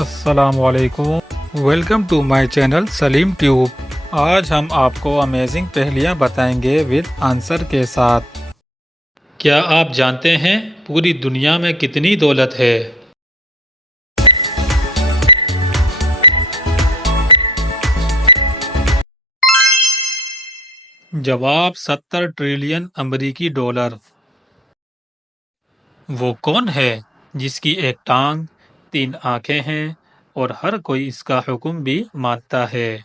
السلام علیکم، welcome to my channel Saleem tube. آج ہم آپ کو امیزنگ پہیلیاں بتائیں گے ود آنسر کے ساتھ۔ کیا آپ جانتے ہیں پوری دنیا میں کتنی دولت ہے؟ جواب 70 ٹریلین امریکی ڈالر۔ وہ کون ہے جس کی ایک ٹانگ، 3 آنکھیں ہیں اور ہر کوئی اس کا حکم بھی مانتا ہے؟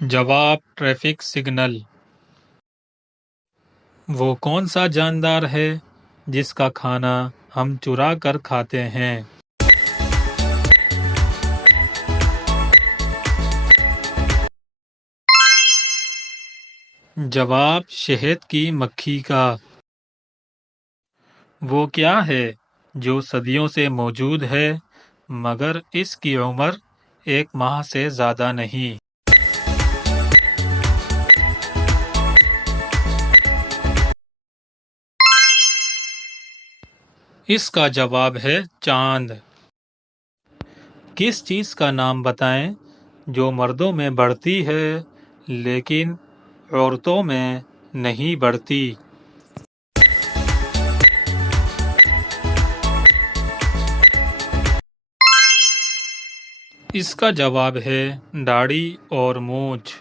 جواب ٹریفک سگنل۔ وہ کون سا جاندار ہے جس کا کھانا ہم چرا کر کھاتے ہیں؟ جواب شہد کی مکھی کا۔ وہ کیا ہے جو صدیوں سے موجود ہے مگر اس کی عمر 1 ماہ سے زیادہ نہیں؟ اس کا جواب ہے چاند۔ کس چیز کا نام بتائیں جو مردوں میں بڑھتی ہے لیکن عورتوں میں نہیں بڑھتی؟ اس کا جواب ہے داڑھی اور مونچھ۔